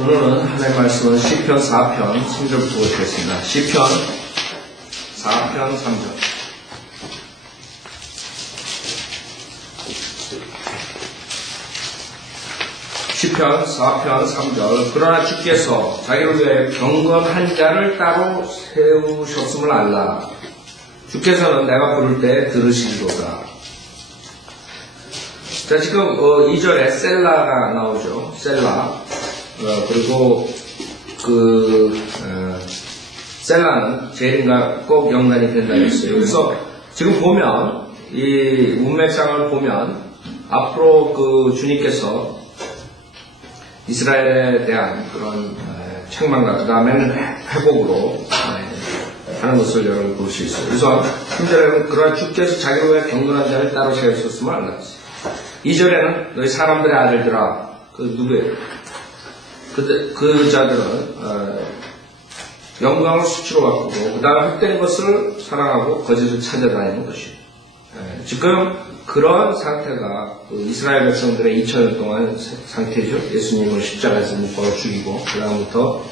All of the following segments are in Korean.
오늘은 하나님의 말씀은 시편 4편 3절부터 보겠습니다. 시편 4편 3절. 시편 4편 3절. 그러나 주께서 자기를 위해 경건한 자를 따로 세우셨음을 알라. 주께서는 내가 부를 때 들으시리로다. 자, 지금 2절에 셀라가 나오죠. 셀라. 그리고 셀라는 재림과 꼭 연관이 된다 했어요. 그래서 지금 보면 이 문맥상을 보면 앞으로 주님께서 이스라엘에 대한 그런 책망과 그 다음에는 회복으로 하는 것을 여러분 볼 수 있어요. 그래서 3절에는 그러나 주께서 자기를 위해 경건한 자를 따로 세우셨음을 알았어요. 2절에는 너희 사람들의 아들들아, 누구예요? 그 자들은 영광을 수치로 바꾸고 그 다음에 헛된 것을 사랑하고 거짓을 찾아다니는 것이에요. 지금 그런 상태가 이스라엘 백성들의 2000년 동안 상태죠. 예수님을 십자가에서 못 박아 죽이고 그 다음부터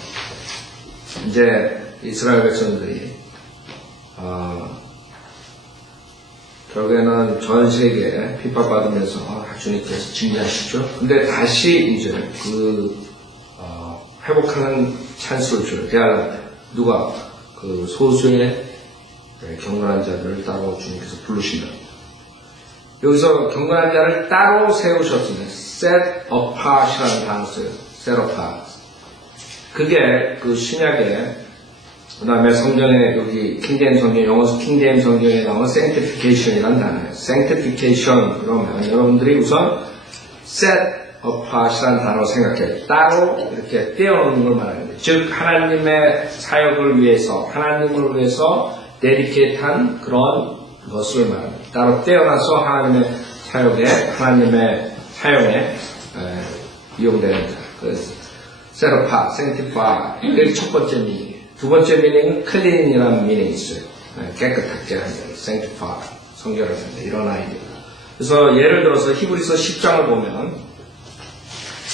이제 이스라엘 백성들이 결국에는 전 세계에 핍박받으면서 주님께서 징계하시죠. 근데 다시 이제 회복하는 찬스를 줘요. 대하는 누가 소수의 경건한 자들을 따로 주님께서 부르신다. 여기서 경건한 자를 따로 세우셨습니다. set apart이라는 단어 써요. set apart. 그게 신약에 그 다음에 성경에 여기 킹제임 성경, 영어 킹제임 성경에 나오는 sanctification이라는 단어예요. sanctification 그러면 여러분들이 우선 set apart이라는 단어를 생각해요. 따로 이렇게 떼어놓는 걸 말합니다. 즉 하나님의 사역을 위해서, 하나님을 위해서 데디케이트한 그런 것을 말합니다. 따로 떼어놔서 하나님의 사역에, 하나님의 사용에 이용되는 자. 그래서 set apart, sanctify. 이게 첫 번째 미닝. 두 번째 미닝은 clean이라는 미닝이 있어요. 깨끗하게 한다. sanctify. 성결을 한다. 이런 아이디어. 그래서 예를 들어서 히브리서 10장을 보면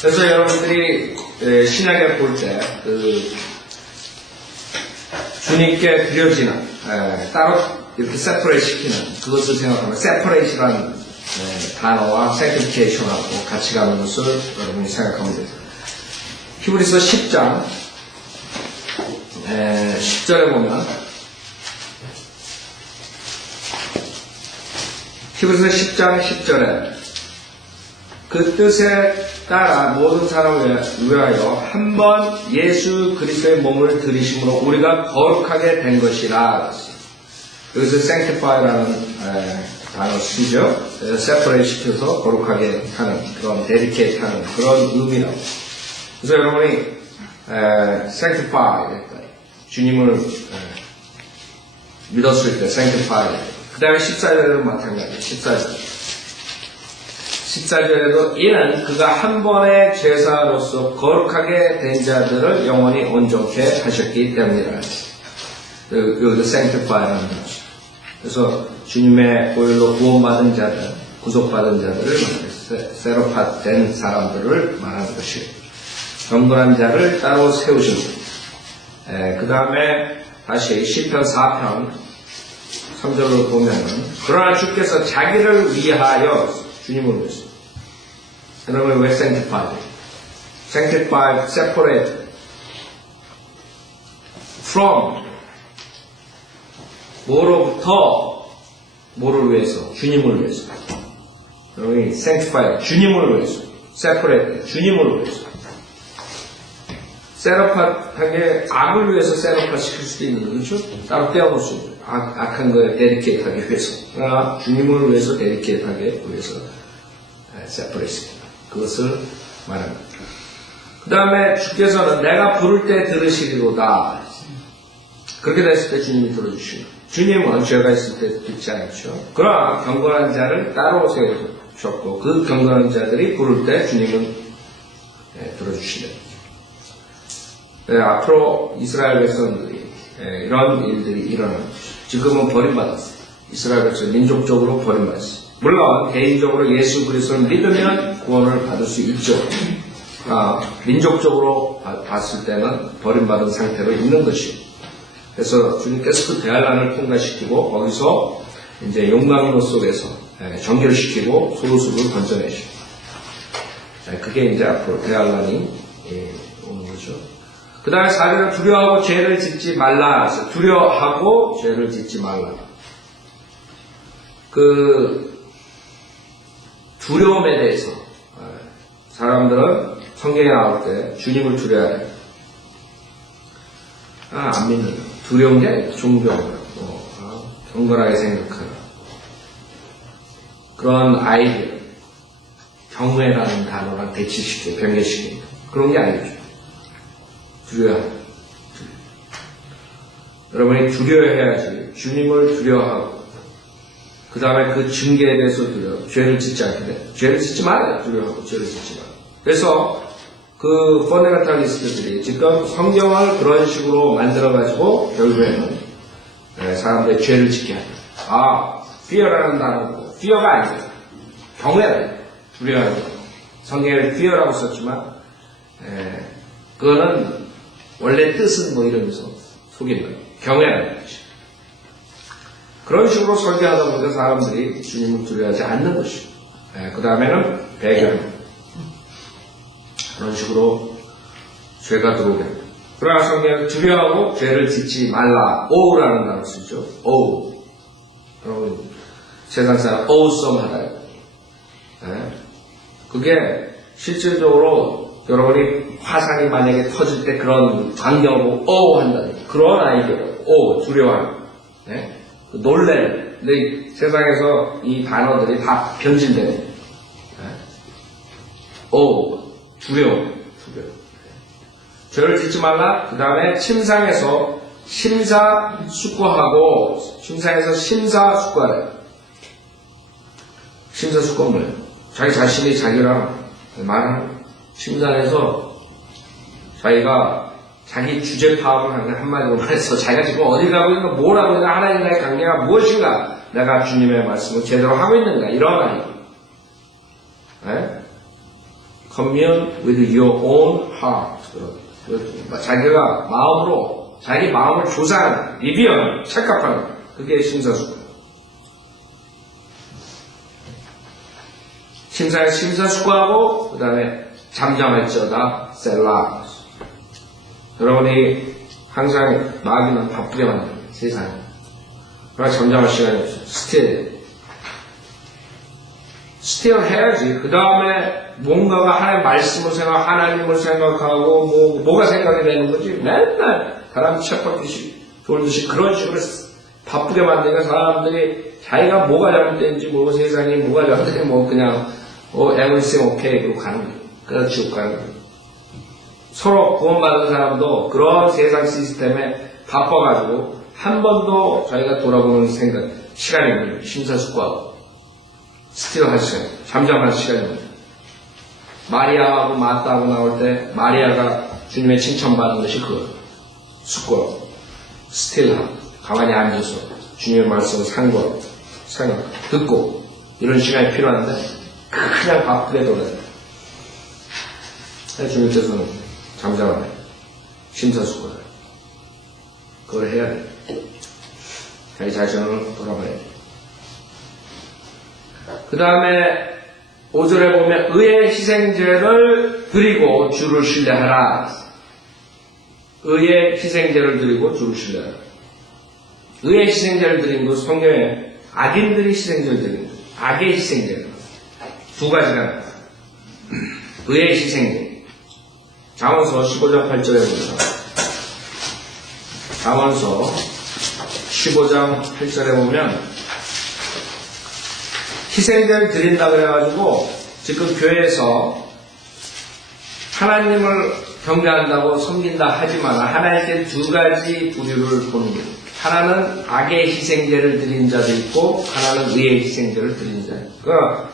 그래서 여러분들이 신약에 볼 때 주님께 드려지는 따로 이렇게 세퍼레이트 시키는 그것을 생각하면 세퍼레이트라는 단어와 sanctification하고 같이 가는 것을 여러분이 생각하면 됩니다. 히브리서 10장 10절에 보면 히브리서 10장 10절에 그 뜻에 따라 모든 사람을 위하여 한 번 예수 그리스도의 몸을 들이심으로 우리가 거룩하게 된 것이라. 여기서 sanctify라는 단어 쓰죠. separate 시켜서 거룩하게 하는 그런 dedicate 하는 그런 의미라고. 그래서 여러분이 sanctify 주님을 믿었을 때 sanctify. 그 다음에 14절에도 마찬가지예요. 14절에도 이는 그가 한 번의 제사로서 거룩하게 된 자들을 영원히 온전케 하셨기 때문이라. 여기도 sanctify라는 것이죠. 그래서 주님의 보혈로 구원받은 자들, 구속받은 자들을 세로파된 사람들을 말하는 것이에요. 경건한 자를 따로 세우신 그 다음에 다시 시편 4편 3절을 보면은 그러나 주께서 자기를 위하여 주님을 위해서. 그러면 왜 sanctified? sanctified, separate from 뭐로부터 뭐를 위해서? 주님을 위해서. 여러분이 sanctified, 주님을 위해서. separate, 주님을 위해서. set apart하게 악을 위해서 set apart 시킬 수도 있는 거죠. 따로 떼어놓을 수 있는 악한 거에 데디케이트하기 위해서. 그러나 주님을 위해서 데디케이트하기 위해서 separate. 그것을 말합니다. 그 다음에 주께서는 내가 부를 때 들으시리로다. 그렇게 됐을 때 주님이 들어주시고 주님은 죄가 있을 때 듣지 않죠. 그러나 경건한 자를 따로 세우셨고 그 경건한 자들이 부를 때 주님은 들어주시다. 앞으로 이스라엘 백성들이 이런 일들이 일어납니다. 지금은 버림받았어요. 이스라엘 백성 민족적으로 버림받았어요. 물론 개인적으로 예수 그리스도를 믿으면 구원을 받을 수 있죠. 민족적으로 봤을 때는 버림받은 상태로 있는 것이요. 그래서 주님께서 그 대환란을 통과시키고 거기서 이제 용광로 속에서 정결시키고 소수를 건져내시고, 그게 이제 앞으로 대환란이 오는 거죠. 그 다음에 4절은 두려워하고 죄를 짓지 말라. 두려워하고 죄를 짓지 말라. 그 두려움에 대해서 사람들은 성경에 나올 때 주님을 두려워야 돼. 안 믿는 거. 두려운 게 존경하고 경건하게 생각하는 그런 아이디어, 경외라는 단어랑 대치시키고 변개시키는 그런 게 아니죠. 두려워하고. 여러분이 두려워해야지. 주님을 두려워하고 그 다음에 그 징계에 대해서 두려워. 죄를 짓지 않게 돼. 죄를 짓지 말아요. 두려워하고 죄를 짓지 말아요. 그래서 그 펀더멘탈리스트들이 지금 성경을 그런 식으로 만들어가지고 결국에는 사람들의 죄를 짓게 한다. fear라는 단어고 fear가 아니에요. 경외라. 두려워하는 거. 성경에 fear라고 썼지만 그거는 원래 뜻은 뭐 이러면서 속이는 거예요. 경외라는 것이. 그런 식으로 설계하다 보니까 사람들이 주님을 두려워하지 않는 것이고, 그 다음에는 배경. 그런 식으로 죄가 들어오게 됩니다. 그러나 성경은 두려워하고 죄를 짓지 말라. 오우라는 단어 쓰죠. 오우. 여러분, 세상 사람 오우썸하다. 그게 실질적으로 여러분이 화산이 만약에 터질 때 그런 광경으로 오우 한다는 그런 아이디어라고. 오우, 두려워하는. 놀래는. 근데 세상에서 이 단어들이 다 변질되네. 두려워. 죄를 짓지 말라. 그 다음에 침상에서 심사숙고하고, 침상에서 심사숙고하래. 심사숙고는 뭐예요? 자기 자신이 자기랑 말하는 침상에서 자기가 자기 주제 파악을 하는 한마디로 말해서 자기가 지금 어디 가고 있는가, 뭘 하고 있는가, 하나님과의 관계가 무엇인가, 내가 주님의 말씀을 제대로 하고 있는가, 이런 아니에요. Commune with your own heart. 자기가 마음으로, 자기 마음을 조사하는, 리뷰하는, 체크하는, 그게 심사숙고. 심사에 심사숙고하고, 그 다음에 잠잠할지어다, 셀라. 여러분이 항상 마귀는 바쁘게 만듭니다. 세상에. 그러나 잠잠할 시간이 없어요. 스틸 해야지. 그 다음에 뭔가가 하나님의 말씀을 생각, 하나님을 생각하고 뭐가 생각이 되는 거지. 맨날 사람 쳇바퀴씩 돌듯이 그런 식으로 바쁘게 만드니까 사람들이 자기가 뭐가 잘못된지 모르고 세상이 뭐가 잘못된지 뭐 그냥 everything okay 그러고 가는 거예요. 그래서 지옥 가는 거예요. 서로 구원받은 사람도 그런 세상 시스템에 바빠가지고 한 번도 자기가 돌아보는 생각, 시간이 없는 심사숙고하고 스틸 할 시간, 잠잠할 시간이 없는 마리아하고 마따하고 나올 때 마리아가 주님의 칭찬받는 것이 그거예요. 숙고하고 스틸하고 가만히 앉아서 주님의 말씀을 상고하고 생각, 듣고 이런 시간이 필요한데 그냥 바쁘게 돌아요. 주님께서는 잠잠하네. 심사숙고하네. 그걸 해야 돼. 자기 자신을 돌아봐야 돼. 그 다음에 5절에 보면 의의 희생제를 드리고 주를 신뢰하라. 의의 희생제를 드리고 주를 신뢰하라. 의의 희생제를 드린 것 성경에 악인들이 희생제를 드린 것. 악의 희생제. 두 가지가 나와요. 의의 희생제. 잠언서 15장 8절에 보면 잠언서 15장 8절에 보면 희생제를 드린다 그래가지고 지금 교회에서 하나님을 경배한다고 섬긴다 하지만 하나님께 두 가지 부류를 보는 거예요. 하나는 악의 희생제를 드린 자도 있고 하나는 의의 희생제를 드린 자. 그러니까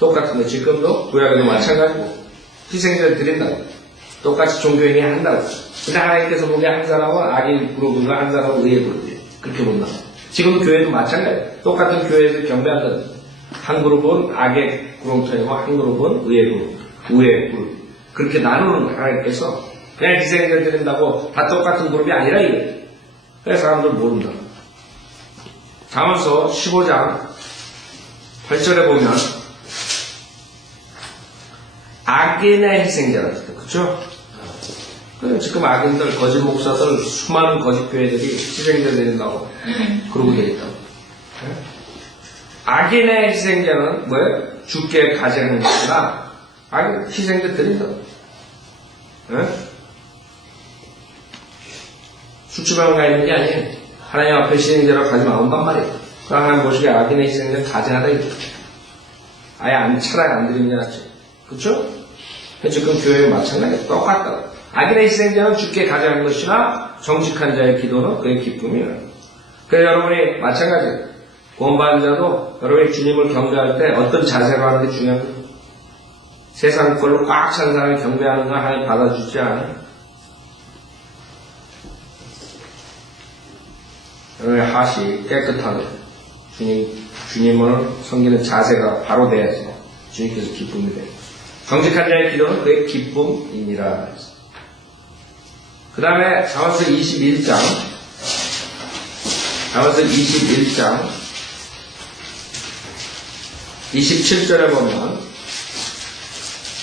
똑같은 거 지금도 구약에도 마찬가지고 희생제를 드린다고 똑같이 종교행위 한다고. 근데 하나님께서 보기에 한 사람은 악의 그룹인가 한 사람은 의의 그룹이에요. 그렇게 본다. 지금 교회도 마찬가지예요. 똑같은 교회에서 경배한다. 한 그룹은 악의 구렁텅이고 한 그룹은 의의 그룹. 우의 그룹. 그렇게 나누는 거야, 하나님께서. 그냥 희생제를 드린다고 다 똑같은 그룹이 아니라 이게. 그래서 사람들 모른다. 잠언서 15장 8절에 보면 악인의 희생자라 했다. 그쵸? 지금 악인들, 거짓 목사들, 수많은 거짓 교회들이 희생자 드린다고 그러고 되겠다고. 악인의 희생자는 뭐예요? 죽게 가져가는 게 아니라 악인 희생자 드린다고. 수치방 가 있는 게 아니에요. 하나님 앞에 희생자로 가지 마온단 말이에요. 하나님 보시기에 악인의 희생자 가져가다 이거. 아예 차라리 안 드리는 게 낫지. 그쵸? 지금 교회에 마찬가지예요. 똑같다. 악인의 희생자는 죽게 가져간 것이나 정직한 자의 기도는 그의 기쁨이에요. 그래서 여러분이 마찬가지예요. 구원받은 자도 여러분이 주님을 경배할 때 어떤 자세로 하는 게 중요한 거예요. 세상 걸로 꽉 찬 사람이 경배하는 건 하나님 받아주지 않아요. 여러분의 하시 깨끗하게 주님을 섬기는 자세가 바로 돼야지 주님께서 기쁨이 돼요. 정직한 자의 기도는 그의 기쁨이니라. 그 다음에 잠언서 21장 27절에 보면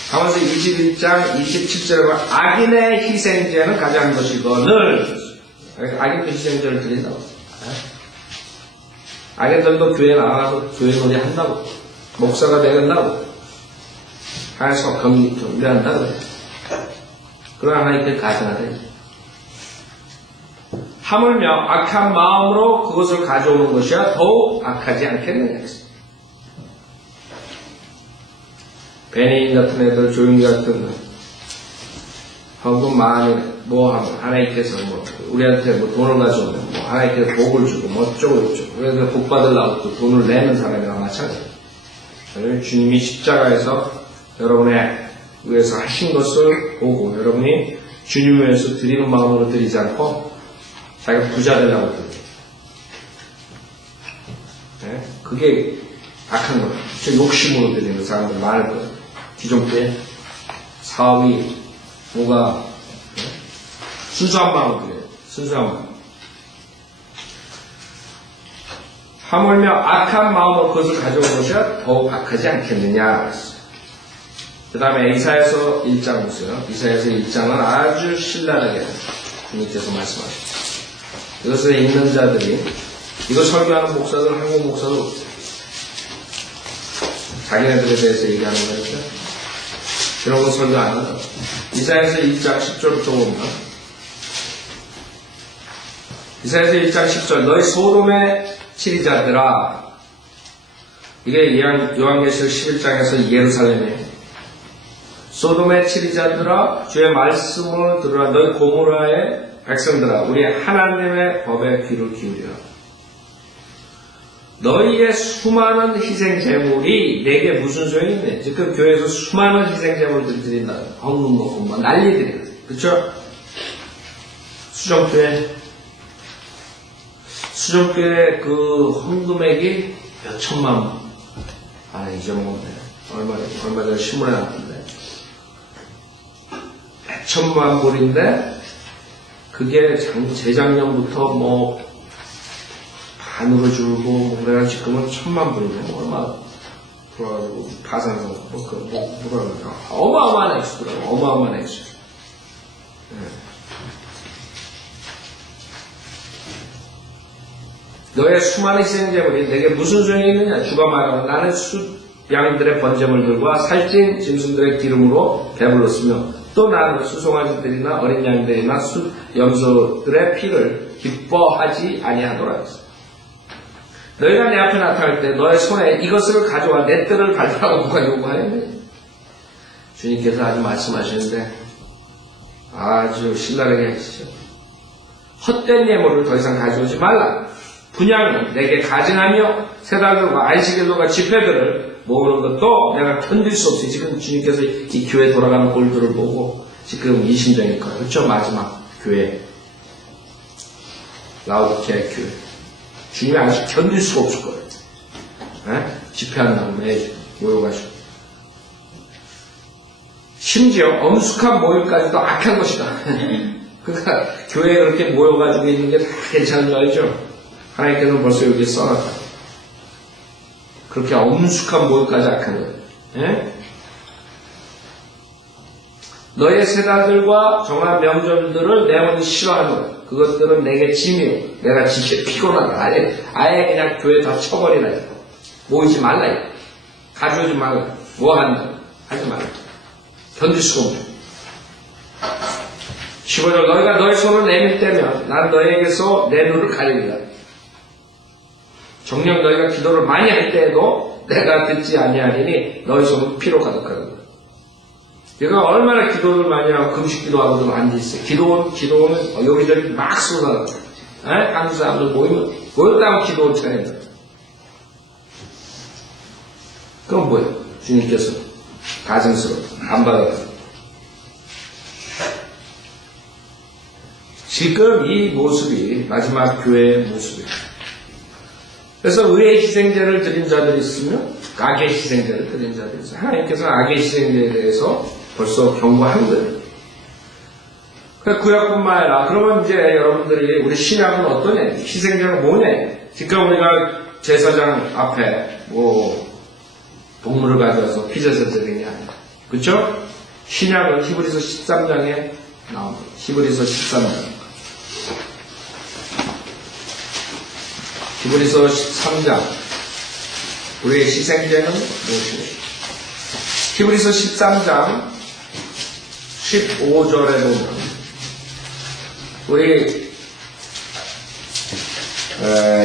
잠언서 21장 27절에 보면 악인의 희생제는 가져간 것이거늘 악인도 희생제를 드린다고. 악인들도 교회 나가서 교회 놀이 한다고. 목사가 되겠다고. 하나님께서 경배한다고. 그러나 하나님께 가져가야 하물며 악한 마음으로 그것을 가져오는 것이야 더욱 악하지 않겠느냐. 베네인 같은 애들, 조용히 같은 헌금 많이 하면 하나님께서 우리한테 돈을 가져오면 하나님께서 복을 주고 어쩌고 저쩌고 그래서 복 받으려고 또 돈을 내는 사람이랑 마찬가지예요. 주님이 십자가에서 여러분의 위해서 하신 것을 보고 여러분이 주님을 위해서 드리는 마음으로 드리지 않고 자기가 부자 되려고 드려요. 네? 그게 악한 거예요. 욕심으로 드리는 사람들 많을 거예요. 기존 때 사업이 뭐가 순수한 마음으로 드려요. 순수한 마음. 하물며 악한 마음으로 그것을 가져온 것이 더욱 악하지 않겠느냐. 그 다음에 이사야서 1장 보세요. 이사야서 1장은 아주 신랄하게 주님께서 말씀하셨어요. 이것을 읽는 자들이 이거 설교하는 목사들, 한국 목사들 자기네들에 대해서 얘기하는 거니까 이런 거 설교 안 한다. 이사야서 1장 10절부터 보면 이사야서 1장 10절 너희 소돔의 치리자들아 이게 요한계시록 11장에서 예루살렘에 소돔의 치리자들아 주의 말씀을 들으라 너희 고모라의 백성들아 우리 하나님의 법에 귀를 기울이라 너희의 수많은 희생 제물이 내게 무슨 소용이 있네. 지금 교회에서 수많은 희생 제물들 드린다. 헌금 먹고 난리들이야. 그쵸? 수정교회 그 헌금액이 몇 천만 잊어먹었네. 얼마 전에 신문에 나왔는데 몇 천만 불인데 그게 재작년부터 반으로 줄고 그래가 지금은 1,000만 불이네. 얼마 들어가지고 파산성 어마어마한 액수더라고. 어마어마한 액수. 네. 너의 수많은 희생제물이 내게 무슨 소용이 있느냐? 주가 말하고 나는 양들의 번제물 들과 살찐 짐승들의 기름으로 배불렀으며 또 나는 수송아지들이나 어린 양들이나 염소들의 피를 기뻐하지 아니하노라 했어. 너희가 내 앞에 나타날 때 너의 손에 이것을 가져와 내 뜰을 밟으라고 누가 요구하였느냐? 주님께서 아주 말씀하시는데 아주 신랄하게 하시죠. 헛된 예물을 더 이상 가져오지 말라. 분양은 내게 가증하며 세달들과 안식일들과 집회들을 모으는 것도 내가 견딜 수 없이 지금 주님께서 이 교회 돌아가는 골들을 보고 지금 이 심정일 거예요. 그렇죠? 마지막 교회 라우디케아 교회 주님이 아직 견딜 수가 없을 거예요. 에? 집회한다고 매주 모여가지고 심지어 엄숙한 모임까지도 악한 것이다. 그러니까 교회에 그렇게 모여가지고 있는 게 다 괜찮은 줄 알죠? 하나님께서는 벌써 여기에 써놨다. 그렇게 엄숙한 모임까지 악한 거예요. 예? 너의 세다들과 정한 명절들을 내 영혼이 싫어하노라. 그것들은 내게 짐이요. 내가 지시에 피곤하다. 아예 그냥 교회 다 쳐버리라. 모이지 말라. 가져오지 말라. 뭐 한다. 하지 말라. 견딜 수가 없네. 15절 너희가 너의 손을 내밀 때면 난 너희에게서 내 눈을 가리리라. 정녕 너희가 기도를 많이 할 때에도 내가 듣지 아니하리니 너희 손은 피로 가득하다. 내가 얼마나 기도를 많이 하고 금식 기도하고도 앉아있어요. 기도는 여기저기 막 쏟아져. 한국 사람들 모였다고 기도를 차린다. 그건 뭐예요? 주님께서 가증스러워. 안 받아요. 지금 이 모습이 마지막 교회의 모습이에요. 그래서 의의 희생제를 드린 자들이 있으면 악의 희생제를 드린 자들이 있어요. 하나님께서는 악의 희생제에 대해서 벌써 경고한 거예요. 구약뿐만 아니라 그러면 이제 여러분들이 우리 신약은 어떠냐? 희생제는 뭐냐? 지금 우리가 제사장 앞에 동물을 가져와서 피제사 드리는 게 아니라 그렇죠? 신약은 히브리서 13장에 나옵니다. 히브리서 13장. 히브리서 13장. 우리의 희생제는 무엇이냐? 히브리서 13장 15절에 보면 우리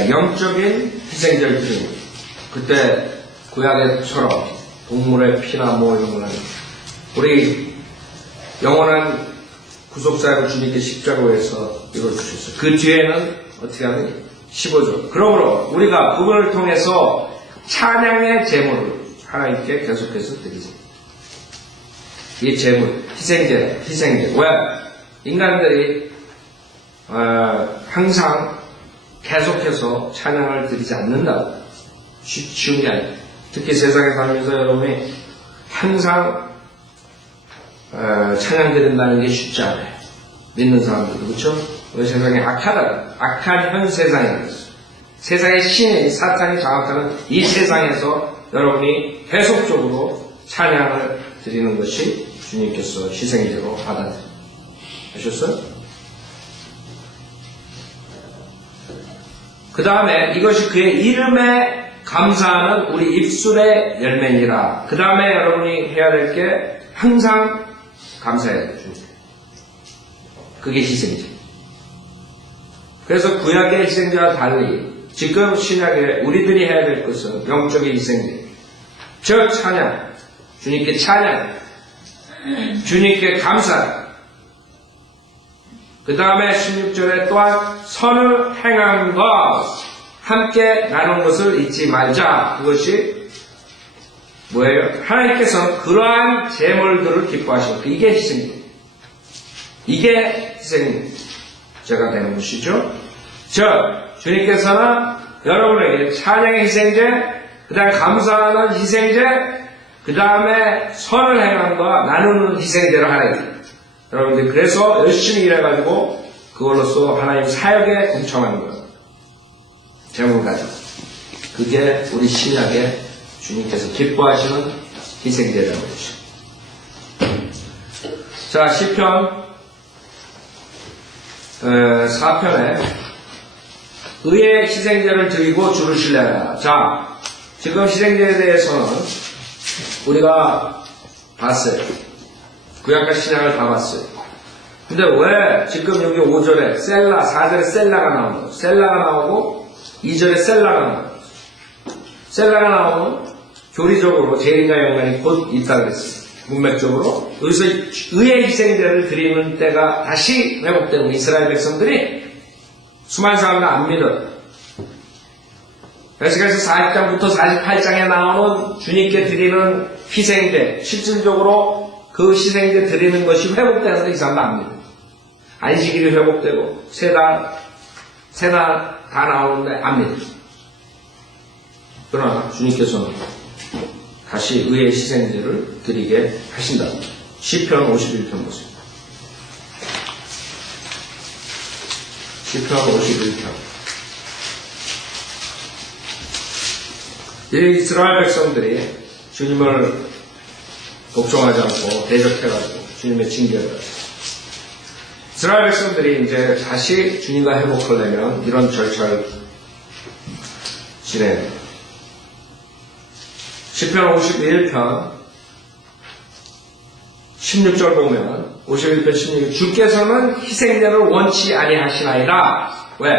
영적인 희생제를 드립니다. 그때 구약에처럼 동물의 피나 이런 걸 하는 우리 영원한 구속사역을 주님께 십자가로 해서 이걸 주셨어요. 그 뒤에는 어떻게 하느니 15절. 그러므로 우리가 그분을 통해서 찬양의 제물을 하나님께 계속해서 드리자. 이 제물, 희생제. 왜? 인간들이 항상 계속해서 찬양을 드리지 않는다고. 쉬운 게 아니에요. 특히 세상에 살면서 여러분이 항상 찬양 드린다는 게 쉽지 않아요. 믿는 사람들도 그렇죠? 우리 세상에 악한 현 세상에 세상의 신의 사탄이 장악하는 이 세상에서 여러분이 계속적으로 찬양을 드리는 것이 주님께서 희생제로 받아들여요. 아셨어요? 그 다음에 이것이 그의 이름에 감사하는 우리 입술의 열매니라. 그 다음에 여러분이 해야 될 게 항상 감사해야 돼요. 그게 희생제. 그래서 구약의 희생제와 달리 지금 신약에 우리들이 해야 될 것은 영적인 희생제. 즉 찬양. 주님께 찬양. 주님께 감사. 그 다음에 16절에 또한 선을 행함과 함께 나눈 것을 잊지 말자. 그것이 뭐예요? 하나님께서 그러한 제물들을 기뻐하시고 이게 희생제. 이게 희생제가 되는 것이죠. 즉 주님께서는 여러분에게 찬양의 희생제, 그 다음에 감사하는 희생제, 그 다음에 선을 행함과 나누는 희생제를 하나님. 여러분들 그래서 열심히 일해가지고 그걸로써 하나님 사역에 동참하는 거예요. 제목을 가지고. 그게 우리 신약에 주님께서 기뻐하시는 희생제라는 것이죠. 자, 시편 4편에 의의 희생제를 드리고 주를 신뢰하라. 자, 지금 희생제에 대해서는 우리가 봤어요. 구약과 신약을 다 봤어요. 근데 왜 지금 여기 5절에 4절에 셀라가 나오고, 셀라가 나오고, 2절에 셀라가 나오고, 셀라가 나오면 교리적으로 재림과 연관이 곧 있다고 그랬어요. 문맥적으로. 여기서 의의 희생제를 드리는 때가 다시 회복되는 이스라엘 백성들이 수많은 사람들 안 믿어요. 그래서 40장부터 48장에 나오는 주님께 드리는 희생제, 실질적으로 그 희생제 드리는 것이 회복되는데 이 사람도 안 믿어요. 안식일이 회복되고 세날 다 나오는데 안 믿어요. 그러나 주님께서는 다시 의의 희생제를 드리게 하신다. 시편 51편 보세요. 시편 51편. 이 이스라엘 백성들이 주님을 복종하지 않고 대적해가지고 주님의 징계를 받았어요. 이스라엘 백성들이 이제 다시 주님과 회복하려면 이런 절차를 진행해요. 시편 51편 16절 보면 51편 16절 주께서는 희생자를 원치 아니하시나이다. 왜?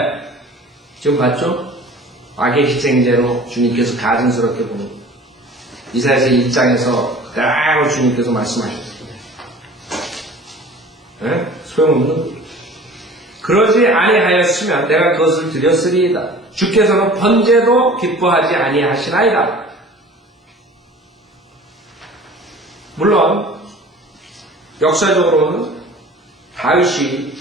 지금 봤죠? 악의 희생제로 주님께서 가증스럽게 보는 이사야서 1장에서 그대로 주님께서 말씀하셨어요. 네? 소용없는 거예요. 그러지 아니하였으면 내가 그것을 드렸으리이다. 주께서는 번제도 기뻐하지 아니하시나이다. 물론 역사적으로는 다윗이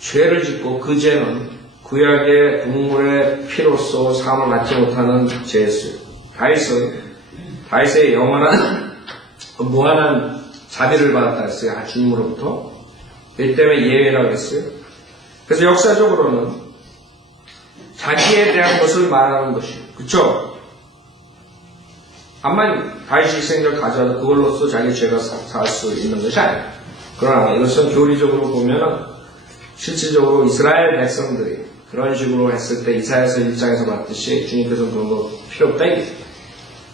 죄를 짓고 그 죄는 구약의 동물의 피로써 사함을 받지 못하는 죄였어요. 다윗의 영원한 무한한 자비를 받았다 했어요. 주님으로부터. 이 때문에 예외라고 했어요. 그래서 역사적으로는 자기에 대한 것을 말하는 것이에요. 그쵸? 다만 다윗이 희생자를 가져와도 그걸로써 자기 죄가 살 수 있는 것이 아니에요. 그러나 이것은 교리적으로 보면 실질적으로 이스라엘 백성들이 그런 식으로 했을 때 이사야서 1장에서 봤듯이 주님께서 그런 거 필요 없다 이게.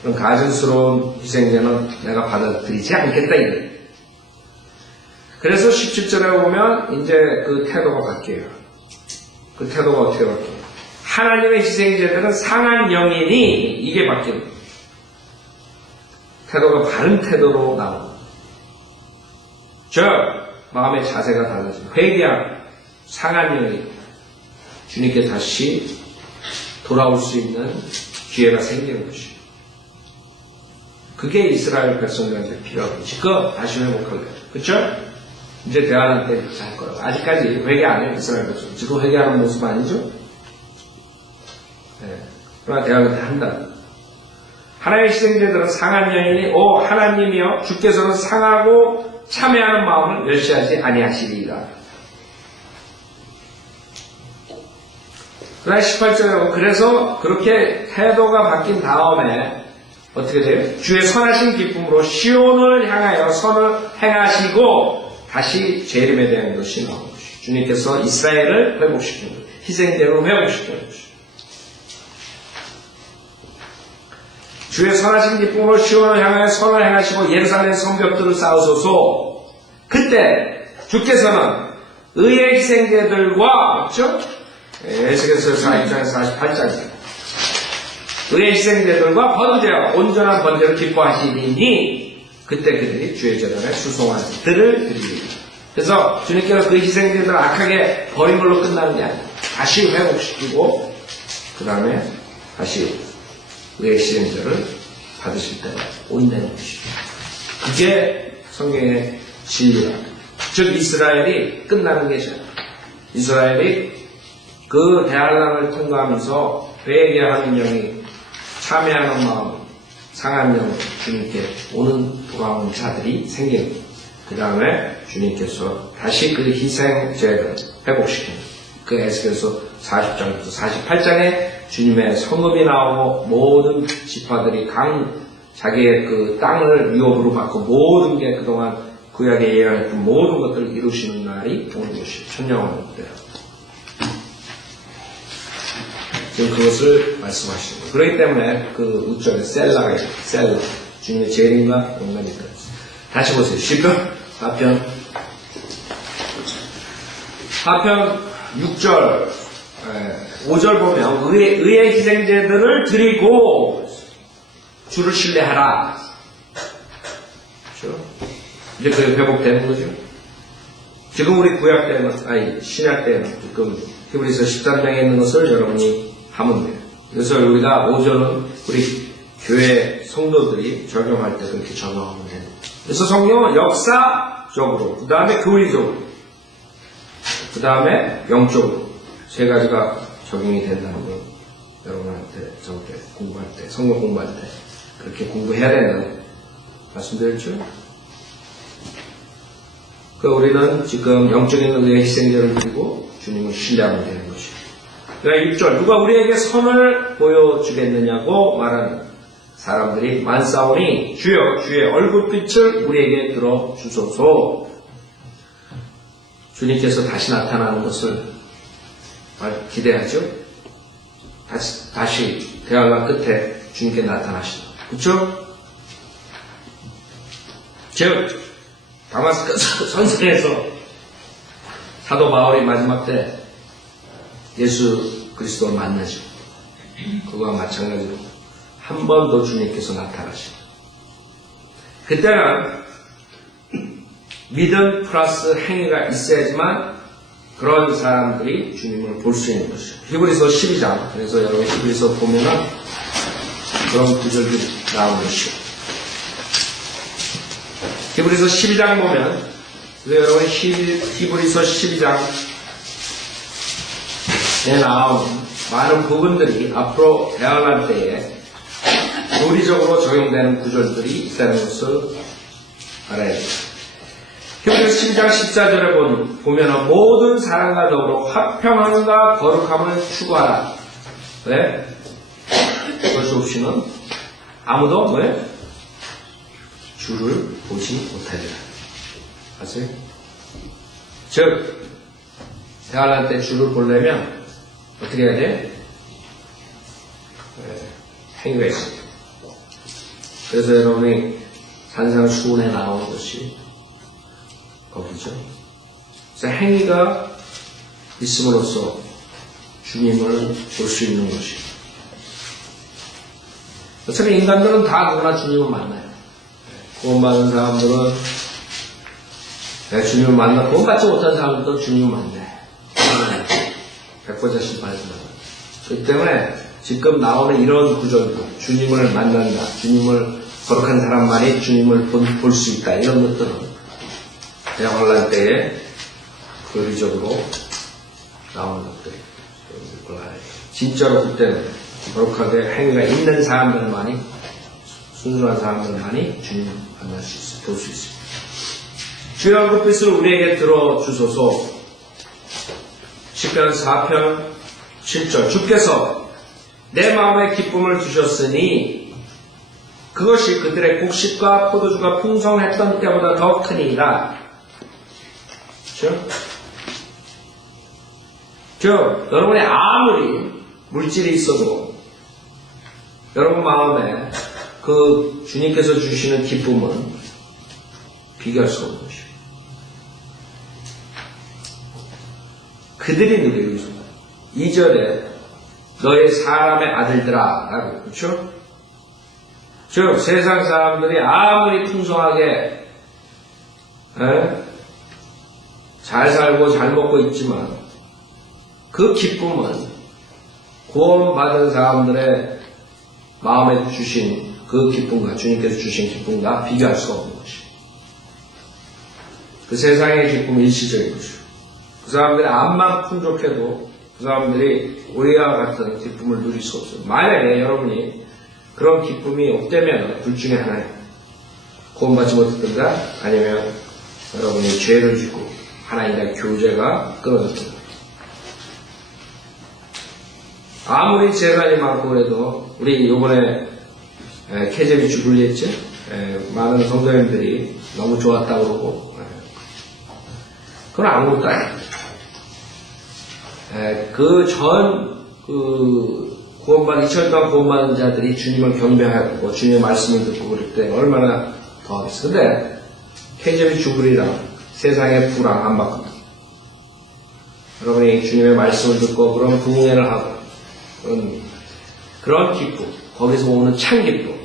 그런 가증스러운 희생제는 내가 받아들이지 않겠다 이게. 그래서 17절에 보면 이제 그 태도가 바뀌어요. 그 태도가 어떻게 바뀌어요? 하나님의 희생제들은 상한 영이니 이게 바뀌는 거예요. 태도가 바른 태도로 나옵니다. 즉 마음의 자세가 달라집니다. 회개한 상한 영이 주님께 다시 돌아올 수 있는 기회가 생기는 것이에요. 그게 이스라엘 백성들한테 필요하고 지금 다시 회복하게. 그렇죠? 이제 대화할 때 이렇게 할 거라고. 아직까지 회개 안 해요. 이스라엘 백성. 지금 회개하는 모습 아니죠? 네. 그러나 대화할 때 한다. 하나님의 희생제들은 상한 여인이 하나님이여 주께서는 상하고 참회하는 마음을 멸시하지 아니하시리이다. 그러나 18절에 그래서 그렇게 태도가 바뀐 다음에 어떻게 돼요? 주의 선하신 기쁨으로 시온을 향하여 선을 행하시고 다시 재림에 대한 것이 나온 것이죠. 주님께서 이스라엘을 회복시키는 거예요. 희생제로 회복시키는 것이죠. 주의 선하신 기쁨으로 시온을 향하여 선을 행하시고 예루살렘 성벽들을 쌓으소서. 그때 주께서는 의의 희생제들과 그렇죠? 에스겔서 42장에서 48장입니다. 의의 희생제들과 번제와 온전한 번제를 기뻐하시리니 그때 그들이 주의 제단에 수송한 들을 드리리니. 그래서 주님께서 그 희생제들을 악하게 버린 걸로 끝나는 게 아니에요. 다시 회복시키고 그 다음에 다시 의의 희생제를 받으실 때 온내는 것이죠. 그게 성경의 진리다. 즉 이스라엘이 끝나는 것이죠. 이스라엘이 그 대환란을 통과하면서 회개하는 영이 참회하는 마음, 상한 영 주님께 돌아오는 자들이 생깁니다. 그 다음에 주님께서 다시 그 희생제를 회복시키는 그 에스겔서 40장부터 48장에 주님의 성읍이 나오고 모든 지파들이 자기의 그 땅을 위협으로 받고 모든 게 그동안 구약에 예언했던 모든 것들을 이루시는 날이 오는 것이 천년왕국 때요. 지금 그것을 말씀하시는 거예요. 그렇기 때문에 그 우절에 셀라가 있어요. 셀라. 주님의 재림과 영광이 들어있어요. 다시 보세요. 시편 4편 6절 5절 보면 의의 희생제들을 드리고 주를 신뢰하라. 그렇죠? 이제 그게 회복되는 거죠. 지금 우리 구약 때는 신약 때는 지금 히브리서 13장에 있는 것을 여러분이 하면 돼요. 그래서 우리가 5절은 우리 교회 성도들이 적용할 때 그렇게 적용하면 돼요. 그래서 성경은 역사적으로, 그 다음에 교리적으로, 그 다음에 영적으로 세 가지가 적용이 된다는 거 여러분한테 저때 공부할 때, 성경 공부할 때 그렇게 공부해야 된다는 말씀드렸죠? 우리는 지금 영적인 의의 희생제를 드리고 주님을 신뢰하면 되는 것이죠. 그러니까 6절, 누가 우리에게 선을 보여주겠느냐고 말하는 사람들이 많사오니 주여 주의 얼굴빛을 우리에게 들어주소서. 주님께서 다시 나타나는 것을 기대하죠. 다시 대화가 끝에 주님께 나타나시다. 그렇죠? 즉 다마스커 선생에서 사도 바울이 마지막 때 예수 그리스도를 만나죠. 그거와 마찬가지로 한 번 더 주님께서 나타나시죠. 그때는 믿음 플러스 행위가 있어야지만 그런 사람들이 주님을 볼 수 있는 것이죠. 히브리서 12장. 그래서 여러분 히브리서 보면은 그런 구절들이 나오는 것이죠. 히브리서 12장 보면, 여러분 히브리서 12장에 나온 많은 부분들이 앞으로 대화할 때에 논리적으로 적용되는 구절들이 있다는 것을 알아야 됩니다. 히브리서 12장 14절에 보면 모든 사람과 더불어 화평함과 거룩함을 추구하라. 왜? 그것이 없이는 아무도 왜? 주를 보지 못하리라. 아세요? 즉 대화할 때 주를 보려면 어떻게 해야 돼? 행위가 있습니다. 그래서 여러분이 산상수훈에 나오는 것이 거기죠. 그래서 행위가 있음으로써 주님을 볼 수 있는 것이. 어차피 인간들은 다 누구나 주님을 만나요. 구원받은 사람들은 주님을 만나, 구원받지 못한 사람들도 주님을 만나요. 백보자신 말씀을. 그렇기 때문에 지금 나오는 이런 구절들, 주님을 만난다, 주님을 거룩한 사람만이 주님을 볼 수 있다, 이런 것들은 대환란 때에 교리적으로 나오는 것들이에요. 진짜로 그때는 거룩하게 행위가 있는 사람들만이, 순수한 사람들만이 주님을 만날 수 있어요. 볼 수 있습니다. 주의 얼굴빛을 우리에게 들어주소서. 시편 4편 7절, 주께서 내 마음에 기쁨을 주셨으니 그것이 그들의 곡식과 포도주가 풍성했던 때보다 더 크니이다. 그렇죠? 여러분의 아무리 물질이 있어도 여러분 마음에 그 주님께서 주시는 기쁨은 비교할 수 없는 것이에요. 그들이 누리고 있습니다. 2절에 너의 사람의 아들들아 라고, 그렇죠? 즉 세상 사람들이 아무리 풍성하게 잘 살고 잘 먹고 있지만 그 기쁨은 구원받은 사람들의 마음에 주신 그 기쁨과 주님께서 주신 기쁨과 비교할 수 없는 것이에요. 그 세상의 기쁨은 일시적인 것이고 그 사람들의 암만 풍족해도 그 사람들이 우리와 같은 기쁨을 누릴 수 없어요. 만약에 여러분이 그런 기쁨이 없다면 둘 중에 하나예요. 구원받지 못했던가 아니면 여러분이 죄를 짓고 하나님과의 교제가 끊어졌던가. 아무리 재산이 많고 그래도 우리 이번에 케제비 주불리 했죠? 많은 성도님들이 너무 좋았다고 그러고 그건 아무것도 아니에요. 구원받은 2000년 동안 구원받은 자들이 주님을 경배하고 주님의 말씀을 듣고 그럴 때 얼마나 더하겠어. 근데 케제비 주불이랑 세상의 부랑 안 받거든. 여러분이 주님의 말씀을 듣고 그런 부흥회를 하고 그런 기쁨, 거기서 오는 참 기쁨,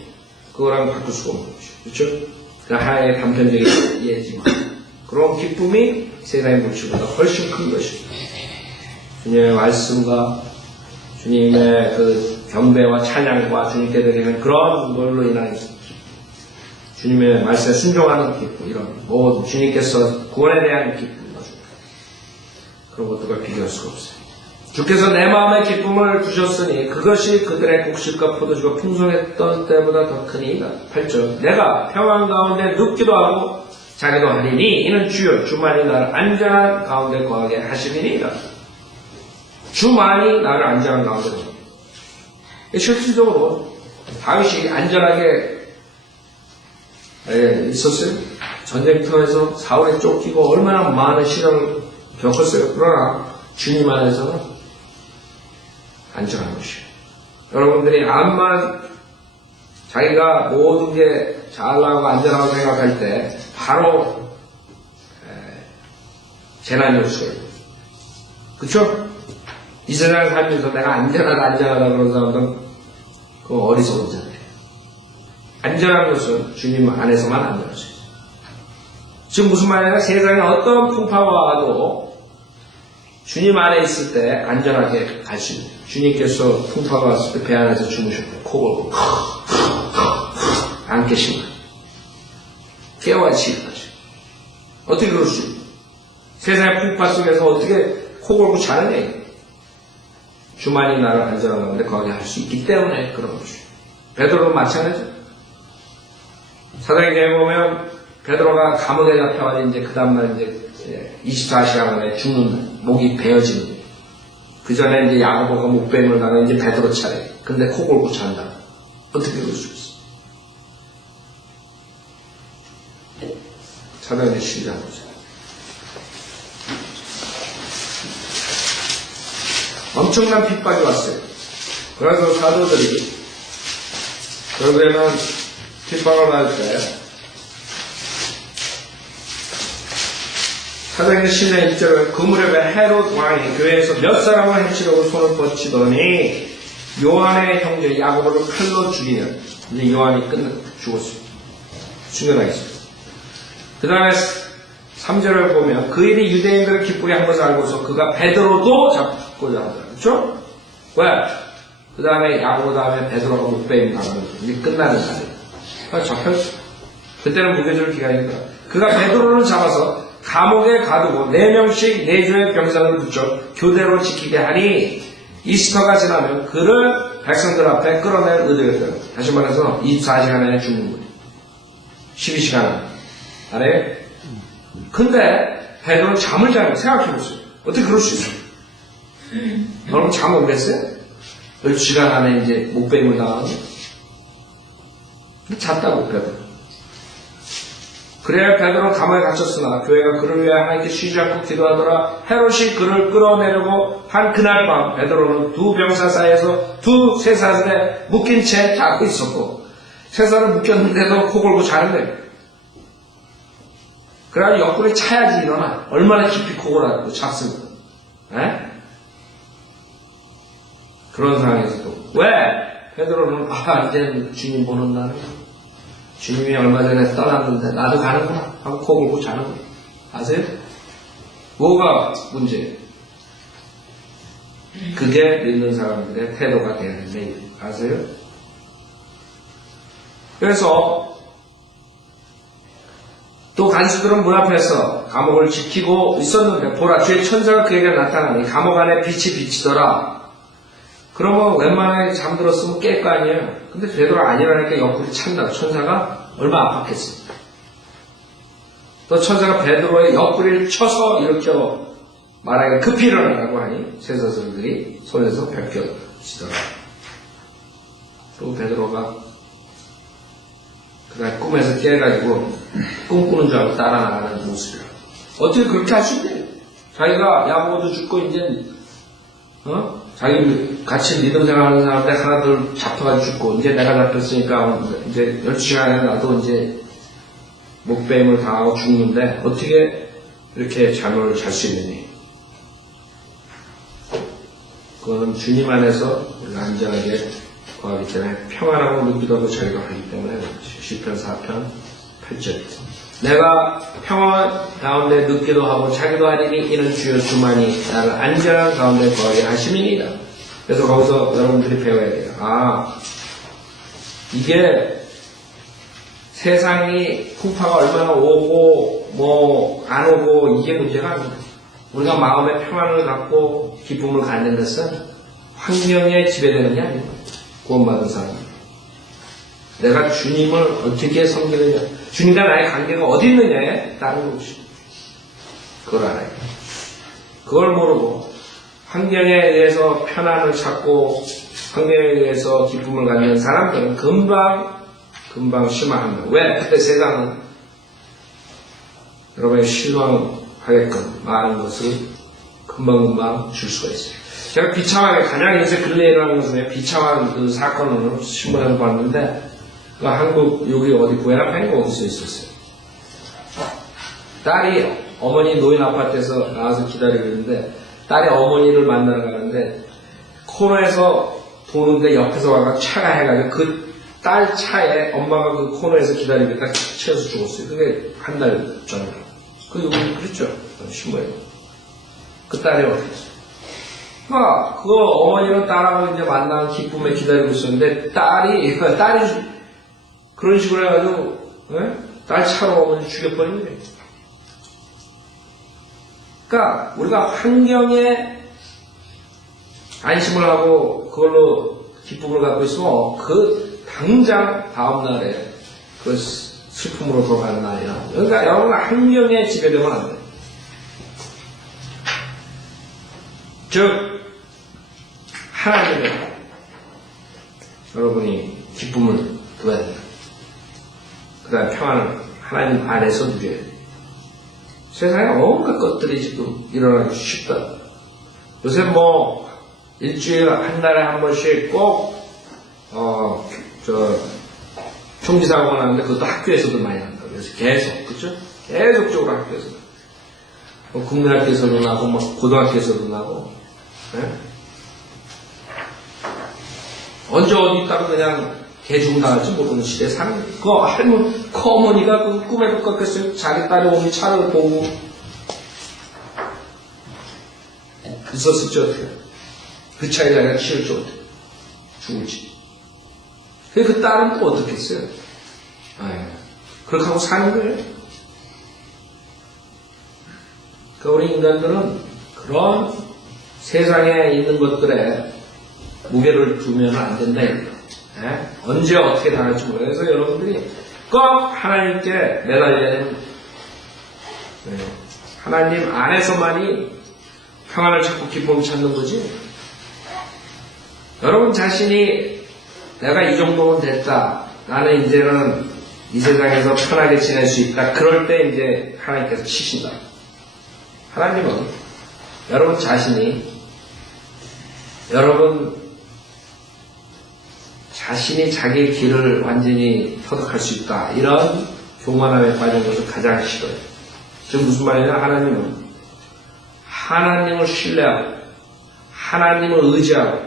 그거랑 바꿀 수가 없는 거죠. 그렇죠? 그 하나의 단편적인 이해지만 그런 기쁨이 세상의 물질보다 훨씬 큰 것입니다. 주님의 말씀과 주님의 그 경배와 찬양과 주님께 드리는 그런 걸로 인한 기쁨, 주님의 말씀에 순종하는 기쁨, 이런 모든 주님께서 구원에 대한 기쁨, 그런 것들과 비교할 수가 없어요. 주께서 내 마음에 기쁨을 주셨으니 그것이 그들의 곡식과 포도주가 풍성했던 때보다 더 크니이다. 8절 내가 평안 가운데 눕기도 하고 자기도 하리니 이는 주여 주만이 나를 안전한 가운데 거하게 하시리이다. 주만이 나를 안전한 가운데 거하게. 실질적으로 다윗이 안전하게 있었어요. 전쟁터에서 사울에 쫓기고 얼마나 많은 시련을 겪었어요. 그러나 주님 안에서는 안전한 것이에요. 여러분들이 암만 자기가 모든 게 잘나가고 안전하고 생각할 때 바로 재난이 없어요. 그쵸? 이 세상을 살면서 내가 안전하다 그런 사람들은 그거 어리석은 자들이에요. 안전한 것은 주님 안에서만 안전할 수 있어요. 지금 무슨 말이냐? 세상에 어떤 풍파가 와도 주님 안에 있을 때 안전하게 갈 수 있는. 주님께서 풍파가 왔을 때 배 안에서 주무셨고 코 골고 안 계신 거예요. 깨워야지. 어떻게 그럴 수 있어요? 세상의 풍파 속에서 어떻게 코 골고 자느냐? 주만이 나를 안전한 가운데 거하게 할 수 있기 때문에 그런 것이죠. 베드로는 마찬가지죠. 사도행전에 보면 베드로가 감옥에 잡혀가지고 이제 그 다음날 이제 24시간 만에 죽는 목이 베어지는. 그 전에 이제 야고보가 목뱀을 당해 이제 베드로 차례. 근데 코 골고 잔다. 어떻게 그럴 수 있어? 사도행전 12장 보세요. 엄청난 핍박이 왔어요. 그래서 사도들이 결국에는 핍박을 받을 때 사도행전 10장 1절은 그 무렵에 헤롯 왕이 교회에서 몇 사람을 해치려고 손을 뻗치더니 요한의 형제 야고보를 칼로 죽이는. 근데 요한이 죽었어요. 순교당했어요. 그 다음에 3절을 보면 그 일이 유대인들을 기쁘게 한 것을 알고서 그가 베드로도 잡고자 하더라. 그렇죠? 왜? 그 다음에 야고보 다음에 베드로가 목배임 당하는 거죠. 이제 끝나는 날이에요. 잡혔어. 그때는 무교절 기간이니까. 그가 베드로를 잡아서 감옥에 가두고 4명씩 4조의 병상을 붙여 교대로 지키게 하니 이스터가 지나면 그를 백성들 앞에 끌어낼 의도였다. 다시 말해서 24시간 안에 죽는 거예요. 12시간 안에. 근데 베드로는 잠을 자고 생각해보세요. 어떻게 그럴 수 있어요? 여러분 잠 오겠어요? 12시간 안에 이제 목배임을 당하고. 근데 잤다고 베드로. 그래야 베드로는 감옥에 갇혔으나 교회가 그를 위해 하나님께 쉬지 않고 기도하더라. 헤롯이 그를 끌어내려고 한 그날 밤 베드로는 두 병사 사이에서 두 쇠사슬에 묶인 채 자고 있었고 쇠사슬을 묶였는데도 코 골고 자는 거예요. 그래야 옆구리 차야지 일어나. 얼마나 깊이 코 골아도 잤습니다. 그런 상황에서도 왜? 베드로는 이제 주님 보는 날은 주님이 얼마 전에 떠났는데 나도 가는구나 하고 코 골고 자는 거예요. 아세요? 뭐가 문제예요? 그게 믿는 사람들의 태도가 되는데 아세요? 그래서 또 간수들은 문 앞에서 감옥을 지키고 있었는데 보라 주의 천사가 그에게 나타나니 감옥 안에 빛이 비치더라. 그러면 웬만하게 잠들었으면 깰 거 아니에요. 근데 베드로 안 일어나니까 옆구리 찬다. 천사가 얼마나 아팠겠어. 또 천사가 베드로의 옆구리를 쳐서 일으켜 말하기를 급히 일어나라고 하니 쇠사슬들이 손에서 벗겨지더라. 그리고 베드로가 그날 꿈에서 깨가지고 꿈꾸는 줄 알고 따라 나가는 모습이라. 어떻게 그렇게 할 수 있냐? 자기가 야고보도 죽고 이제 자기 같이 믿음 생활하는 사람들 하나둘 잡혀가지고 죽고 이제 내가 잡혔으니까 이제 12시간에 나도 이제 목배임을 당하고 죽는데 어떻게 이렇게 잠을 잘 수 있느니? 그거는 주님 안에서 우리가 안전하게 거하기 때문에 평안하고 눕기도 하고 자기가 하기 때문에 시편 4편 8절 내가 평안 가운데 눕기도 하고 자기도 하리니 이는 주여 주만이 나를 안전한 가운데 거하게 하심이니이다. 그래서 거기서 여러분들이 배워야 돼요. 이게 세상이 풍파가 얼마나 오고 안 오고 이게 문제가 아닙니다. 우리가 마음의 평안을 갖고 기쁨을 갖는 것은 환경에 지배되는 게 아니에요. 구원받은 사람. 내가 주님을 어떻게 섬기느냐, 주님과 나의 관계가 어디 있느냐에 따른 것이죠. 그걸 알아야 돼요. 그걸 모르고 환경에 의해서 편안을 찾고 환경에 의해서 기쁨을 갖는 사람들은 금방 실망한다. 왜? 그때 세상은 여러분의 실망하게끔 많은 것을 금방 줄 수가 있어요. 제가 비참하게 가장 요새 근래에 일어나는 것은 비참한 그 사건을 신문에서 봤는데 그 한국 여기 어디 부에나펜가 어디서 있었어요. 딸이 어머니 노인 아파트에서 나와서 기다리고 있는데 딸이 어머니를 만나러 가는데 코너에서 도는데 옆에서 와가 차가 해가지고 그 딸 차에 엄마가 그 코너에서 기다리고 있다가 치여서 죽었어요. 그게 한 달 전에. 그 여기 그랬죠. 신문에. 그 딸이 어떻게 했어요. 그 어머니는 딸하고 이제 만나는 기쁨에 기다리고 있었는데 딸이 그런 식으로 해가지고 딸 차로 어머니 죽여버린 거예요. 그러니까 우리가 환경에 안심을 하고 그걸로 기쁨을 갖고 있으면 그 당장 다음날에 그 슬픔으로 돌아가는 날이야. 그러니까 여러분 환경에 지배되면 안 돼요. 즉 하나님의 여러분이 기쁨을 둬야 돼요. 그 다음에 평안을 하나님 안에서 누려야 돼요. 세상에 온갖 것들이 지금 일어나기 쉽다. 요새 뭐 일주일 한 달에 한 번씩 꼭 총기사고가 나는데 그것도 학교에서도 많이 한다고. 그래서 계속 그죠? 계속적으로 학교에서 국민학교에서도 나고 뭐 고등학교에서도 나고. 네? 언제 어디 있다가 그냥 개죽당할지 모르는 시대에 사는 그 할머니, 그 어머니가 그 꿈에도 꺾였어요. 자기 딸이 오는 차를 보고 있었을지 어떻게 그 차에 자기가 치울지 어떻게 죽을지. 그 딸은 또 어떻게 했어요? 그렇게 하고 사는 거예요. 그러니까 우리 인간들은 그런 세상에 있는 것들에 무게를 두면 안 된다. 언제 어떻게 당할지 몰라요. 그래서 여러분들이 꼭 하나님께 매달려야 되는 하나님 안에서만이 평안을 찾고 기쁨을 찾는 거지. 여러분 자신이 내가 이 정도면 됐다. 나는 이제는 이 세상에서 편하게 지낼 수 있다. 그럴 때 이제 하나님께서 치신다. 하나님은 여러분 자신이 자기 길을 완전히 터득할 수 있다. 이런 교만함에 빠진 것을 가장 싫어요. 지금 무슨 말이냐? 하나님은 하나님을 신뢰하고 하나님을 의지하고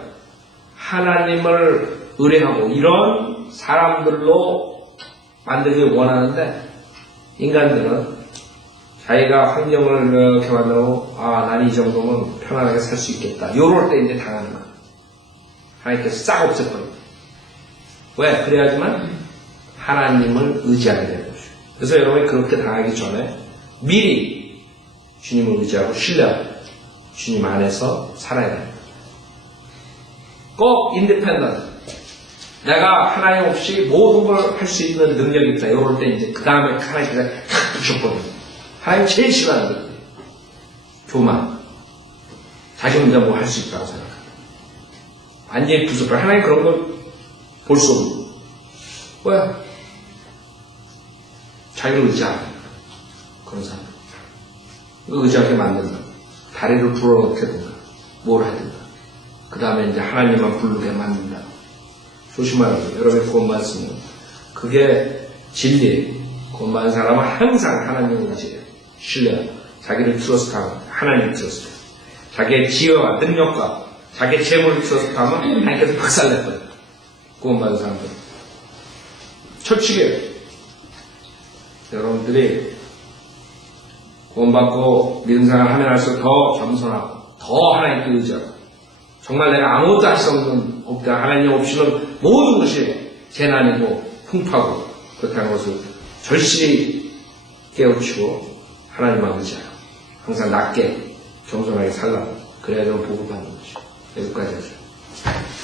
하나님을 의뢰하고 이런 사람들로 만들기 원하는데 인간들은 자기가 환경을 이렇게 만들고 난 이 정도면 편안하게 살 수 있겠다. 요럴 때 이제 당하는 거야. 하나님께서 싹 없애버립니다. 왜? 그래야지만 하나님을 의지하게 되는 거죠. 그래서 여러분이 그렇게 당하기 전에 미리 주님을 의지하고 신뢰하고 주님 안에서 살아야 됩니다. 꼭 인디펜던트. 내가 하나님 없이 모든 걸 할 수 있는 능력이 있다. 이럴 때 이제 그 다음에 하나님께서 탁 부셔버립니다. 하나님 제일 싫어하는 거예요. 교만. 자기 혼자 뭐 할 수 있다고 생각합니다. 완전히 부숴버려. 하나님 그런 걸 볼 수 없는. 왜? 자기를 의지하는 그런 사람. 의지하게 만든다. 다리를 불어넣게 된다. 뭘 하든가. 그 다음에 이제 하나님만 부르게 만든다. 조심하라고. 여러분의 구원받았으면 그게 진리예요. 구원받은 사람은 항상 하나님을 의지해요. 신뢰하고 자기를 트러스트하고 하나님을 트러스트해요. 자기의 지혜와 능력과 자기의 재물을 트러스트하면 하나님께서 박살내버려요. 구원받은 사람들. 철칙이에요. 여러분들이 구원받고 믿음 생활을 하면 할수록 더 겸손하고 더 하나님께 의지하고 정말 내가 아무것도 할 수 없다. 하나님 없이는 모든 것이 재난이고 풍파고 그렇게 하는 것을 절실히 깨우치고 하나님만 의지하고 항상 낮게 겸손하게 살라. 그래야 좀 복을 받는 것이죠. 여기까지 하세요.